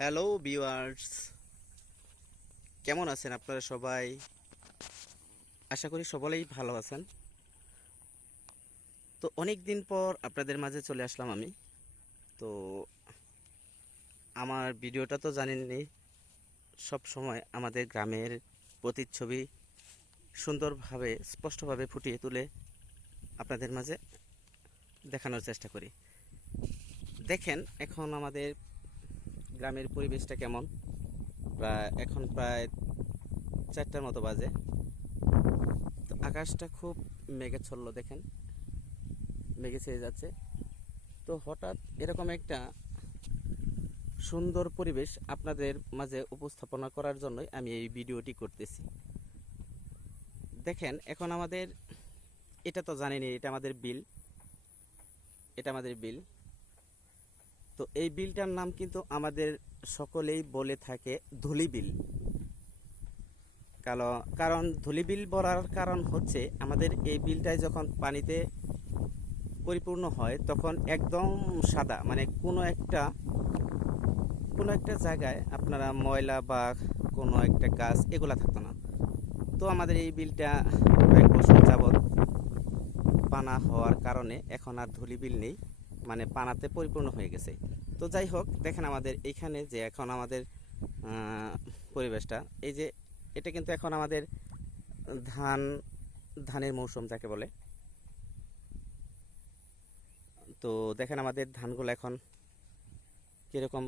Hello viewers, কেমন আছেন আপনারা সবাই? আশা করি সকলেই ভালো আছেন। তো অনেক দিন পর আপনাদের মাঝে চলে আসলাম আমি। তো আমার ভিডিওটা তো জানেনই, সব সময় আমাদের গ্রামের প্রতিচ্ছবি সুন্দরভাবে স্পষ্টভাবে ফুটিয়ে তুলে আপনাদের মাঝে দেখানোর চেষ্টা করি। দেখেন এখন আমাদের গ্রামের পরিবেশটা কেমন। এখন প্রায় 4টার মতো বাজে। তো আকাশটা খুব মেঘাচ্ছন্ন, দেখেন মেঘে ছেয়ে যাচ্ছে। তো হঠাৎ এরকম একটা সুন্দর পরিবেশ আপনাদের মাঝে উপস্থাপনা করার জন্যই আমি এই ভিডিওটি করতেছি। দেখেন এখন আমাদের, এটা তো জানেনই, এটা আমাদের বিল। তো এই বিলটার নাম কিন্তু আমাদের সকলেই বলে থাকে ধুলি বিল। কারণ ধুলি বিল বলার কারণ হচ্ছে আমাদের এই বিলটায় যখন পানিতে পরিপূর্ণ হয় তখন একদম সাদা, মানে কোনো একটা জায়গায় আপনারা ময়লা বা কোনো একটা গাছ এগুলা থাকতো না। তো আমাদের এই বিলটা কয়েক বছর যাবৎ পানা হওয়ার কারণে এখন আর ধুলি বিল নেই, মানে পানাতে পরিপূর্ণ হয়ে গেছে। তো যাই হোক, দেখেন আমাদের এইখানে যে এখন আমাদের পরিবেশটা, এই যে এটা কিন্তু এখন আমাদের ধান ধানের মৌসুম যাকে বলে। তো দেখেন আমাদের ধানগুলো এখন কীরকম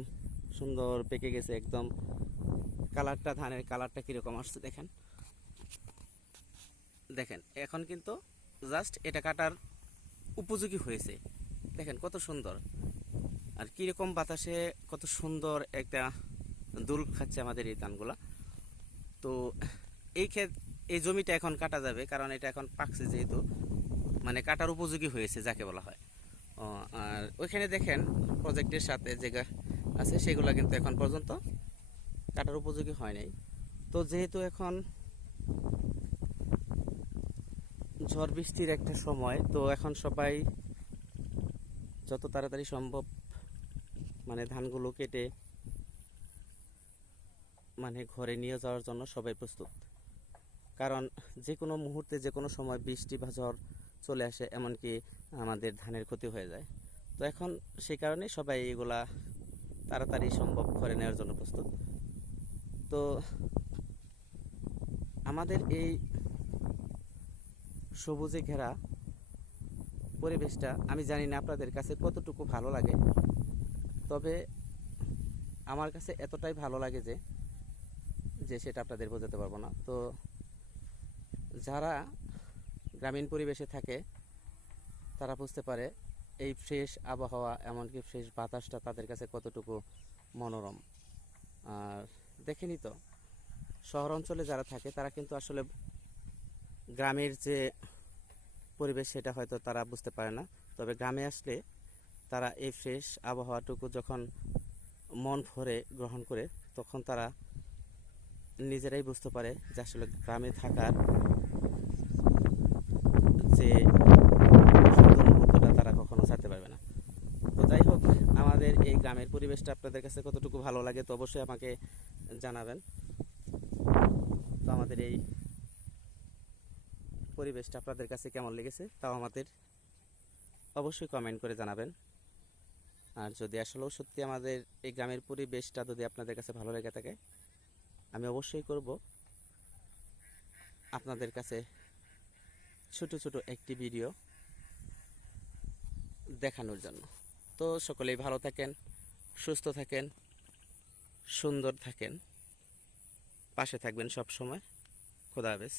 সুন্দর পেকে গেছে, একদম ধানের কালারটা কীরকম আসছে দেখেন। দেখেন এখন কিন্তু জাস্ট এটা কাটার উপযোগী হয়েছে। দেখেন কত সুন্দর, আর কীরকম বাতাসে কত সুন্দর একটা দোল খাচ্ছে আমাদের এই ধানগুলা। তো এই জমিটা এখন কাটা যাবে, কারণ এটা এখন পাকছে যেহেতু, মানে কাটার উপযোগী হয়েছে যাকে বলা হয়। আর ওইখানে দেখেন প্রজেক্টের সাথে যে আছে সেগুলো কিন্তু এখন পর্যন্ত কাটার উপযোগী হয় নাই। তো যেহেতু এখন ঝড় বৃষ্টির একটা সময়, তো এখন সবাই যত তাড়াতাড়ি সম্ভব মানে ধানগুলো কেটে মানে ঘরে নিয়ে যাওয়ার জন্য সবাই প্রস্তুত। কারণ যে কোনো মুহূর্তে যে কোনো সময় বৃষ্টি বা ঝড় চলে আসে, এমনকি আমাদের ধানের ক্ষতি হয়ে যায়। তো এখন সেই কারণে সবাই এগুলা তাড়াতাড়ি সম্ভব ঘরে নেওয়ার জন্য প্রস্তুত। তো আমাদের এই সবুজে ঘেরা পরিবেশটা আমি জানি না আপনাদের কাছে কতটুকু ভালো লাগে, তবে আমার কাছে এতটাই ভালো লাগে যে যে সেটা আপনাদের বোঝাতে পারবো না। তো যারা গ্রামীণ পরিবেশে থাকে তারা বুঝতে পারে এই ফ্রেশ আবহাওয়া, এমনকি ফ্রেশ বাতাসটা তাদের কাছে কতটুকু মনোরম। আর দেখেনি তো, শহর অঞ্চলে যারা থাকে তারা কিন্তু আসলে গ্রামের যে পরিবেশ সেটা হয়তো তারা বুঝতে পারে না। তবে গ্রামে আসলে তারা এই ফ্রেশ আবহাওয়াটুকু যখন মন ভরে গ্রহণ করে, তখন তারা নিজেরাই বুঝতে পারে যে আসলে গ্রামে থাকার যে সুন্দর মুহূর্তটা তারা কখনো ছাড়তে পারবে না। তো যাই হোক, আমাদের এই গ্রামের পরিবেশটা আপনাদের কাছে কতটুকু ভালো লাগে তো অবশ্যই আমাকে জানাবেন। তো আমাদের এই পরিবেশটা আপনাদের কাছে কেমন লেগেছে তাও আমাদের অবশ্যই কমেন্ট করে জানাবেন। আর যদি আসলেও সত্যি আমাদের এই গ্রামের পরিবেশটা যদি আপনাদের কাছে ভালো লেগে থাকে, আমি অবশ্যই করব আপনাদের কাছে ছোট ছোট একটি ভিডিও দেখানোর জন্য। তো সকলেই ভালো থাকেন, সুস্থ থাকেন, সুন্দর থাকেন, পাশে থাকবেন সব সময়। খোদা হাফেজ।